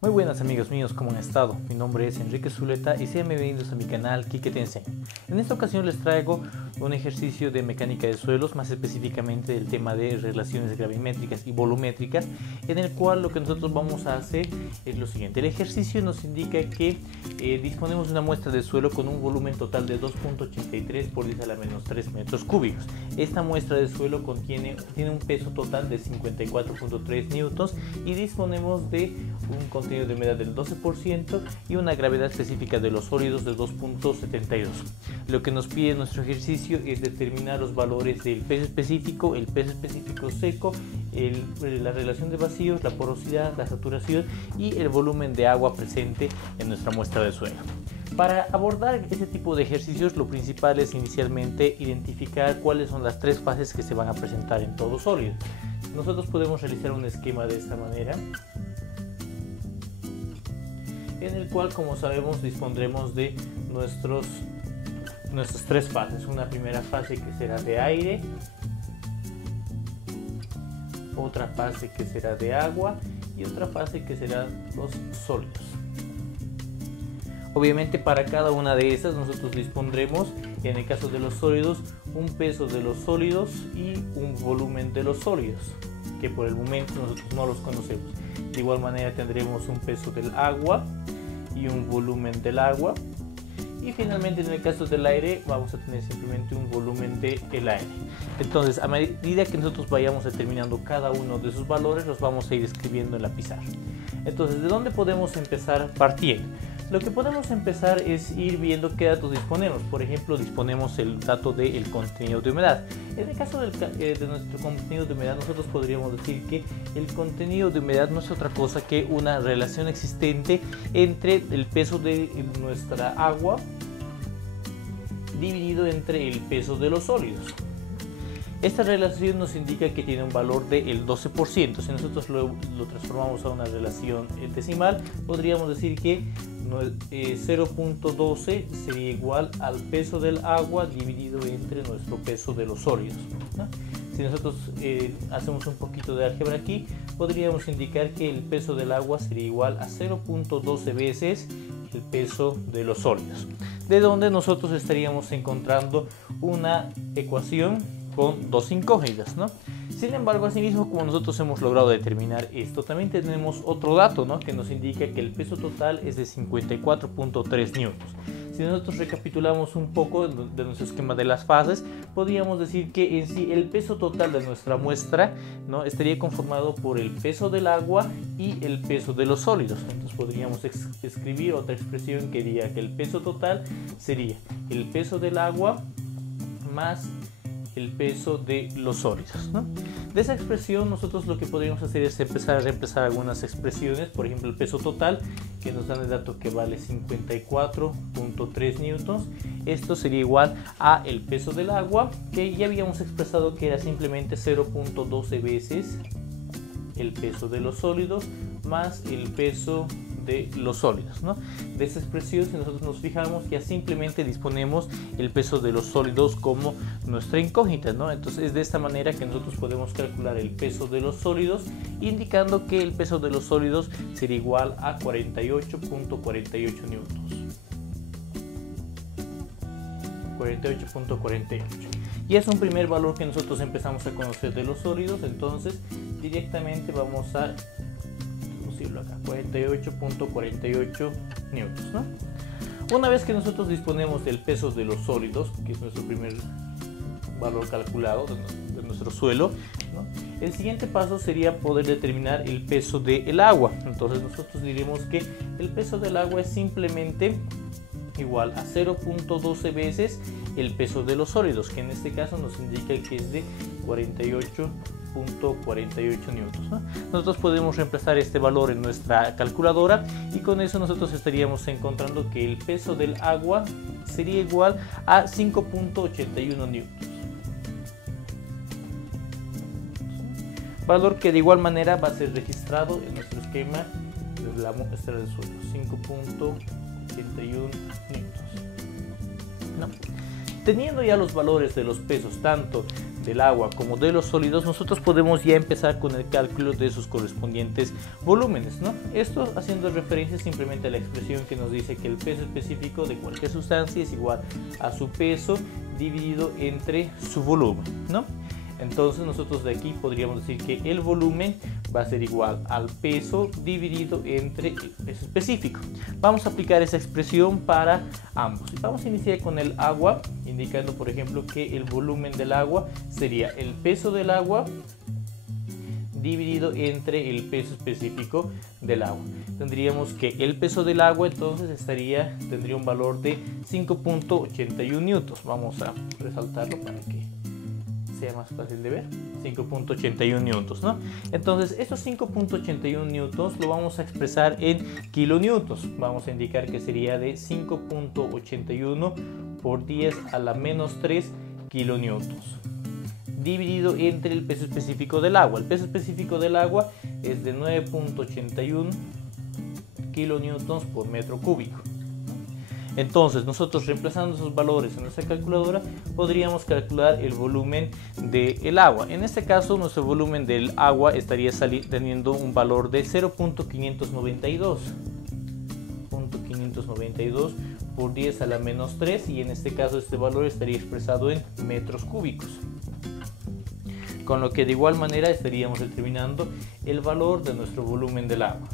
Muy buenas amigos míos, ¿cómo han estado? Mi nombre es Enrique Zuleta y sean bienvenidos a mi canal Quique Te Enseña. En esta ocasión les traigo un ejercicio de mecánica de suelos, más específicamente del tema de relaciones gravimétricas y volumétricas, en el cual lo que nosotros vamos a hacer es lo siguiente. El ejercicio nos indica que disponemos de una muestra de suelo con un volumen total de 2.83 por 10 a la menos 3 metros cúbicos. Esta muestra de suelo tiene un peso total de 54.3 newtons y disponemos de un contenido de humedad del 12% y una gravedad específica de los sólidos de 2.72. Lo que nos pide nuestro ejercicio es determinar los valores del peso específico, el peso específico seco, la relación de vacíos, la porosidad, la saturación y el volumen de agua presente en nuestra muestra de suelo. Para abordar este tipo de ejercicios, lo principal es inicialmente identificar cuáles son las tres fases que se van a presentar en todo sólido. Nosotros podemos realizar un esquema de esta manera, en el cual, como sabemos, dispondremos de nuestras tres fases. Una primera fase que será de aire, otra fase que será de agua y otra fase que será los sólidos. Obviamente para cada una de esas nosotros dispondremos, en el caso de los sólidos, un peso de los sólidos y un volumen de los sólidos, que por el momento nosotros no los conocemos. De igual manera tendremos un peso del agua y un volumen del agua, y finalmente en el caso del aire vamos a tener simplemente un volumen del aire. Entonces, a medida que nosotros vayamos determinando cada uno de esos valores, los vamos a ir escribiendo en la pizarra. Entonces, ¿de dónde podemos empezar partiendo? Lo que podemos empezar es ir viendo qué datos disponemos. Por ejemplo, disponemos el dato del contenido de humedad. En el caso de nuestro contenido de humedad, nosotros podríamos decir que el contenido de humedad no es otra cosa que una relación existente entre el peso de nuestra agua dividido entre el peso de los sólidos. Esta relación nos indica que tiene un valor del 12%. Si nosotros lo transformamos a una relación decimal, podríamos decir que 0.12 sería igual al peso del agua dividido entre nuestro peso de los sólidos, ¿no? Si nosotros hacemos un poquito de álgebra aquí, podríamos indicar que el peso del agua sería igual a 0.12 veces el peso de los sólidos, de donde nosotros estaríamos encontrando una ecuación con dos incógnitas, ¿no? Sin embargo, asimismo, como nosotros hemos logrado determinar esto, también tenemos otro dato, ¿no?, que nos indica que el peso total es de 54.3 newtons. Si nosotros recapitulamos un poco de nuestro esquema de las fases, podríamos decir que en sí el peso total de nuestra muestra, ¿no?, estaría conformado por el peso del agua y el peso de los sólidos. Entonces podríamos escribir otra expresión que diría que el peso total sería el peso del agua más el peso de los sólidos, ¿no? De esa expresión nosotros lo que podríamos hacer es empezar a reemplazar algunas expresiones. Por ejemplo, el peso total, que nos dan el dato que vale 54.3 newtons. Esto sería igual a el peso del agua, que ya habíamos expresado que era simplemente 0.12 veces el peso de los sólidos más el peso de los sólidos, ¿no? De esa expresión, si nosotros nos fijamos, ya simplemente disponemos el peso de los sólidos como nuestra incógnita, ¿no? Entonces es de esta manera que nosotros podemos calcular el peso de los sólidos, indicando que el peso de los sólidos sería igual a 48.48 newtons. 48.48. Y es un primer valor que nosotros empezamos a conocer de los sólidos. Entonces directamente vamos a acá, 48.48 newtons, ¿no? Una vez que nosotros disponemos del peso de los sólidos, que es nuestro primer valor calculado de nuestro suelo, ¿no?, el siguiente paso sería poder determinar el peso del agua. Entonces nosotros diremos que el peso del agua es simplemente igual a 0.12 veces el peso de los sólidos, que en este caso nos indica que es de 48.48 newtons, ¿no? Nosotros podemos reemplazar este valor en nuestra calculadora y con eso nosotros estaríamos encontrando que el peso del agua sería igual a 5.81 newtons. Valor que de igual manera va a ser registrado en nuestro esquema de la muestra del suelo, 5.81 newtons, ¿no? Teniendo ya los valores de los pesos tanto del agua como de los sólidos, nosotros podemos ya empezar con el cálculo de sus correspondientes volúmenes, ¿no? Esto haciendo referencia simplemente a la expresión que nos dice que el peso específico de cualquier sustancia es igual a su peso dividido entre su volumen, ¿no? Entonces nosotros de aquí podríamos decir que el volumen va a ser igual al peso dividido entre el peso específico. Vamos a aplicar esa expresión para ambos. Vamos a iniciar con el agua, indicando por ejemplo que el volumen del agua sería el peso del agua dividido entre el peso específico del agua. Tendríamos que el peso del agua entonces tendría un valor de 5.81 newtons. Vamos a resaltarlo para que sea más fácil de ver. 5.81 newtons, ¿no? Entonces estos 5.81 newtons lo vamos a expresar en kilonewtons. Vamos a indicar que sería de 5.81 por 10 a la menos 3 kilonewtons dividido entre el peso específico del agua. El peso específico del agua es de 9.81 kilonewtons por metro cúbico. Entonces nosotros, reemplazando esos valores en nuestra calculadora, podríamos calcular el volumen del agua. En este caso nuestro volumen del agua estaría teniendo un valor de 0.592 por 10 a la menos 3, y en este caso este valor estaría expresado en metros cúbicos, con lo que de igual manera estaríamos determinando el valor de nuestro volumen del agua.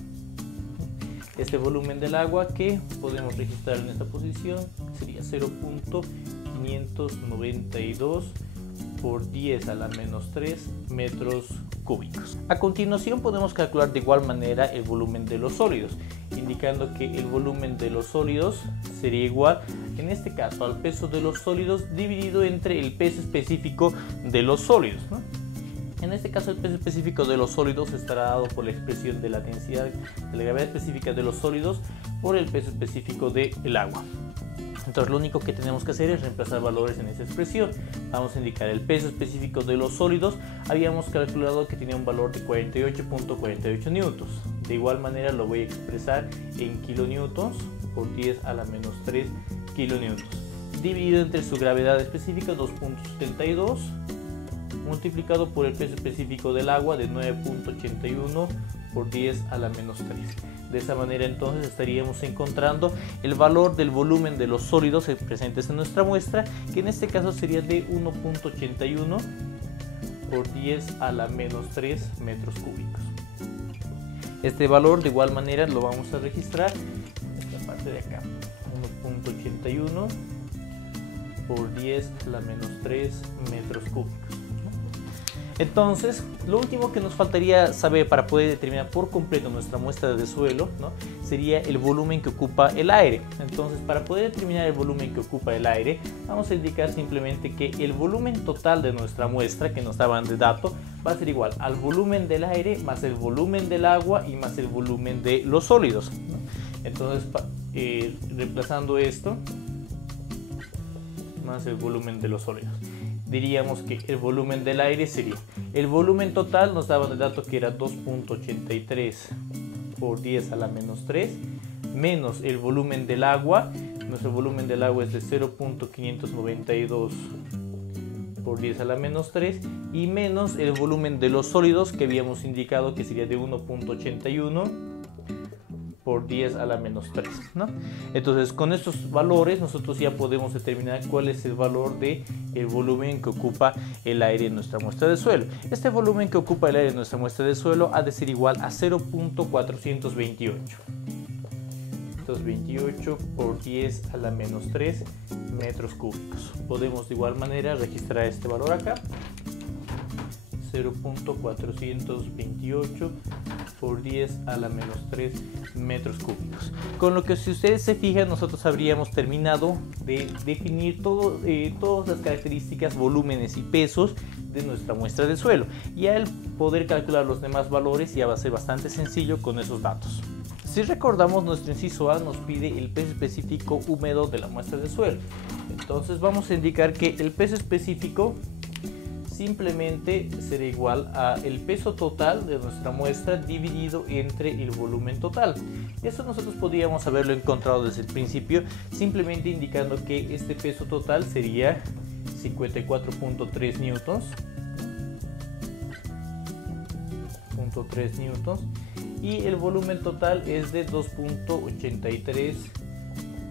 Este volumen del agua que podemos registrar en esta posición sería 0.592 por 10 a la menos 3 metros cúbicos. A continuación podemos calcular de igual manera el volumen de los sólidos, indicando que el volumen de los sólidos sería igual, en este caso, al peso de los sólidos dividido entre el peso específico de los sólidos, ¿no? En este caso el peso específico de los sólidos estará dado por la expresión de la densidad, de la gravedad específica de los sólidos por el peso específico del agua. Entonces lo único que tenemos que hacer es reemplazar valores en esa expresión. Vamos a indicar el peso específico de los sólidos. Habíamos calculado que tenía un valor de 48.48 newtons. De igual manera lo voy a expresar en kilonewtons por 10 a la menos 3 kilonewtons, dividido entre su gravedad específica 2.72 multiplicado por el peso específico del agua de 9.81 por 10 a la menos 3. De esa manera entonces estaríamos encontrando el valor del volumen de los sólidos presentes en nuestra muestra, que en este caso sería de 1.81 por 10 a la menos 3 metros cúbicos. Este valor de igual manera lo vamos a registrar en esta parte de acá, 1.81 por 10 a la menos 3 metros cúbicos. Entonces, lo último que nos faltaría saber para poder determinar por completo nuestra muestra de suelo, ¿no?, sería el volumen que ocupa el aire. Entonces, para poder determinar el volumen que ocupa el aire, vamos a indicar simplemente que el volumen total de nuestra muestra que nos daban de dato va a ser igual al volumen del aire más el volumen del agua y más el volumen de los sólidos, ¿no? Entonces, reemplazando esto más el volumen de los sólidos, diríamos que el volumen del aire sería el volumen total, nos daban el dato que era 2.83 por 10 a la menos 3, menos el volumen del agua. Nuestro volumen del agua es de 0.592 por 10 a la menos 3, y menos el volumen de los sólidos, que habíamos indicado que sería de 1.81 por 10 a la menos 3, ¿no? Entonces, con estos valores nosotros ya podemos determinar cuál es el valor de el volumen que ocupa el aire en nuestra muestra de suelo. Este volumen que ocupa el aire en nuestra muestra de suelo ha de ser igual a 0.428. Entonces 28 por 10 a la menos 3 metros cúbicos. Podemos de igual manera registrar este valor acá, 0.428 por 10 a la menos 3 metros cúbicos. Con lo que, si ustedes se fijan, nosotros habríamos terminado de definir todas las características, volúmenes y pesos de nuestra muestra de suelo. Y al poder calcular los demás valores ya va a ser bastante sencillo con esos datos. Si recordamos, nuestro inciso A nos pide el peso específico húmedo de la muestra de suelo. Entonces vamos a indicar que el peso específico simplemente será igual a el peso total de nuestra muestra dividido entre el volumen total. Esto nosotros podríamos haberlo encontrado desde el principio, simplemente indicando que este peso total sería 54.3 newtons 0.3 newtons y el volumen total es de 2.83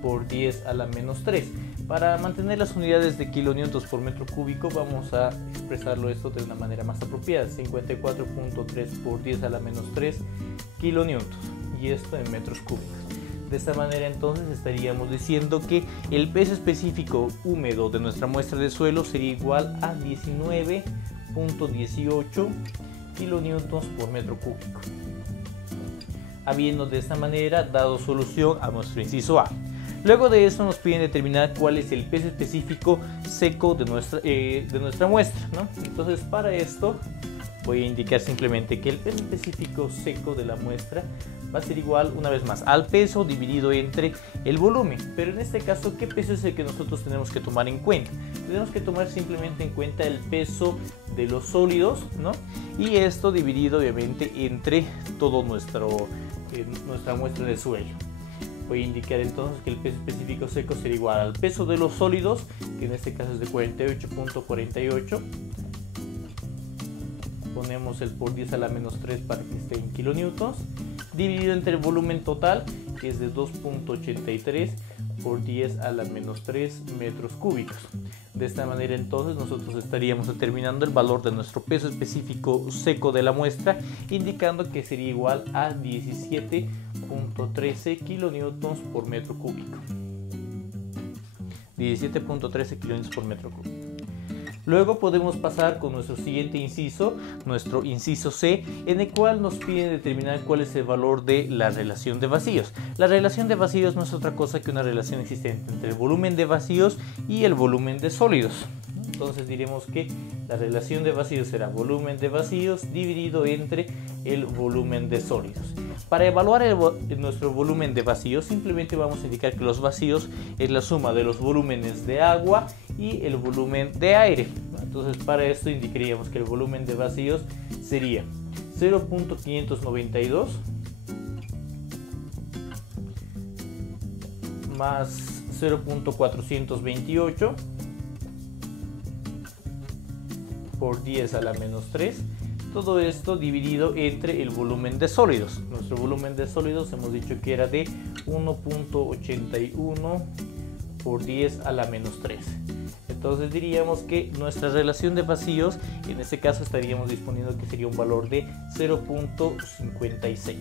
por 10 a la menos 3. Para mantener las unidades de kilonewtons por metro cúbico vamos a expresarlo esto de una manera más apropiada, 54.3 por 10 a la menos 3 kilonewtons, y esto en metros cúbicos. De esta manera entonces estaríamos diciendo que el peso específico húmedo de nuestra muestra de suelo sería igual a 19.18 kilonewtons por metro cúbico. Habiendo de esta manera dado solución a nuestro inciso A. Luego de eso nos piden determinar cuál es el peso específico seco de nuestra muestra, ¿no? Entonces para esto voy a indicar simplemente que el peso específico seco de la muestra va a ser igual, una vez más, al peso dividido entre el volumen. Pero en este caso, ¿qué peso es el que nosotros tenemos que tomar en cuenta? Tenemos que tomar simplemente en cuenta el peso de los sólidos, ¿no? Y esto dividido obviamente entre todo nuestra muestra de suelo. Voy a indicar entonces que el peso específico seco será igual al peso de los sólidos, que en este caso es de 48.48. Ponemos el por 10 a la menos 3 para que esté en kilonewtons, dividido entre el volumen total, que es de 2.83 por 10 a la menos 3 metros cúbicos. De esta manera entonces nosotros estaríamos determinando el valor de nuestro peso específico seco de la muestra, indicando que sería igual a 17.13 kilonewtons por metro cúbico. 17.13 kilonewtons por metro cúbico. Luego podemos pasar con nuestro siguiente inciso, nuestro inciso C, en el cual nos piden determinar cuál es el valor de la relación de vacíos. La relación de vacíos no es otra cosa que una relación existente entre el volumen de vacíos y el volumen de sólidos. Entonces diremos que la relación de vacíos será volumen de vacíos dividido entre el volumen de sólidos. Para evaluar nuestro volumen de vacíos simplemente vamos a indicar que los vacíos es la suma de los volúmenes de agua y el volumen de aire. Entonces para esto indicaríamos que el volumen de vacíos sería 0.592 más 0.428 por 10 a la menos 3. Todo esto dividido entre el volumen de sólidos. Nuestro volumen de sólidos hemos dicho que era de 1.81 por 10 a la menos 3. Entonces diríamos que nuestra relación de vacíos, en este caso estaríamos disponiendo que sería un valor de 0.56.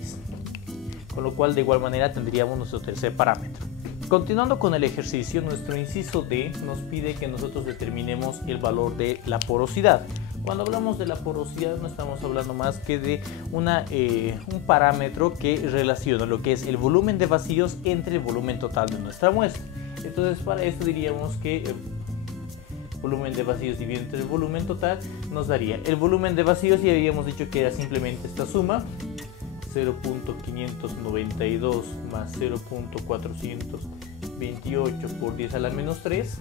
Con lo cual de igual manera tendríamos nuestro tercer parámetro. Continuando con el ejercicio, nuestro inciso D nos pide que nosotros determinemos el valor de la porosidad. Cuando hablamos de la porosidad no estamos hablando más que de un parámetro que relaciona lo que es el volumen de vacíos entre el volumen total de nuestra muestra. Entonces para esto diríamos que el volumen de vacíos dividido entre el volumen total nos daría el volumen de vacíos, y habíamos dicho que era simplemente esta suma, 0.592 más 0.428 por 10 a la menos 3,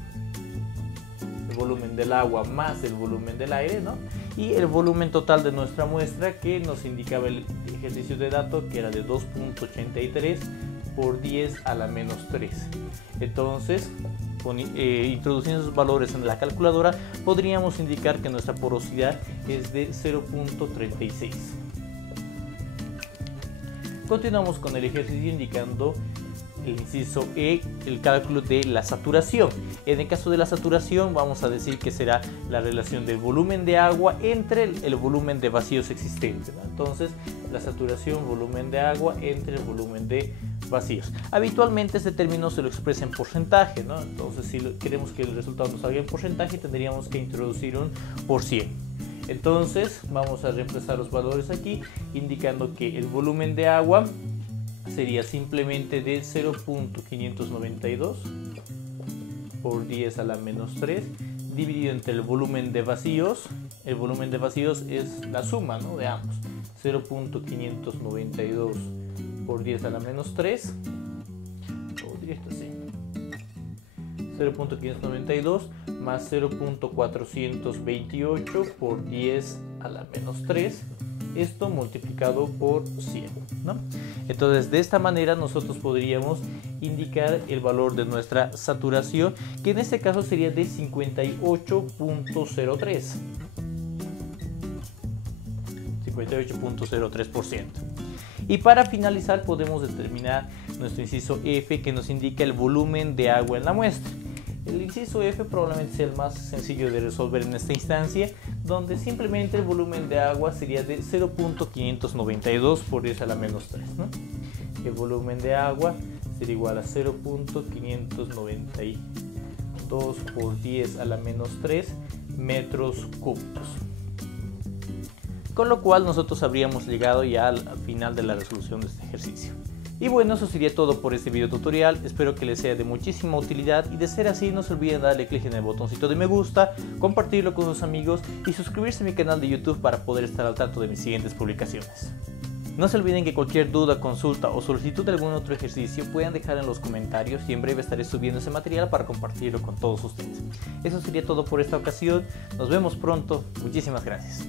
el volumen del agua más el volumen del aire, ¿no? Y el volumen total de nuestra muestra, que nos indicaba el ejercicio de dato, que era de 2.83 por 10 a la menos 3. Entonces, introduciendo esos valores en la calculadora, podríamos indicar que nuestra porosidad es de 0.36. Continuamos con el ejercicio indicando el inciso E, el cálculo de la saturación. En el caso de la saturación vamos a decir que será la relación del volumen de agua entre el volumen de vacíos existentes, ¿no? Entonces la saturación, volumen de agua entre el volumen de vacíos. Habitualmente este término se lo expresa en porcentaje, ¿no? Entonces si queremos que el resultado nos salga en porcentaje, tendríamos que introducir un por 100. Entonces vamos a reemplazar los valores aquí, indicando que el volumen de agua sería simplemente de 0.592 por 10 a la menos 3 dividido entre el volumen de vacíos. El volumen de vacíos es la suma, ¿no?, de ambos. 0.592 por 10 a la menos 3, o directo así, 0.592 más 0.428 por 10 a la menos 3, esto multiplicado por 100, ¿no? Entonces de esta manera nosotros podríamos indicar el valor de nuestra saturación, que en este caso sería de 58.03. 58.03%. Y para finalizar podemos determinar nuestro inciso F, que nos indica el volumen de agua en la muestra. El inciso F probablemente sea el más sencillo de resolver en esta instancia, donde simplemente el volumen de agua sería de 0.592 por 10 a la menos 3, ¿no? El volumen de agua sería igual a 0.592 por 10 a la menos 3 metros cúbicos. Con lo cual nosotros habríamos llegado ya al final de la resolución de este ejercicio. Y bueno, eso sería todo por este video tutorial. Espero que les sea de muchísima utilidad, y de ser así no se olviden darle clic en el botoncito de me gusta, compartirlo con sus amigos y suscribirse a mi canal de YouTube para poder estar al tanto de mis siguientes publicaciones. No se olviden que cualquier duda, consulta o solicitud de algún otro ejercicio pueden dejar en los comentarios, y en breve estaré subiendo ese material para compartirlo con todos ustedes. Eso sería todo por esta ocasión. Nos vemos pronto. Muchísimas gracias.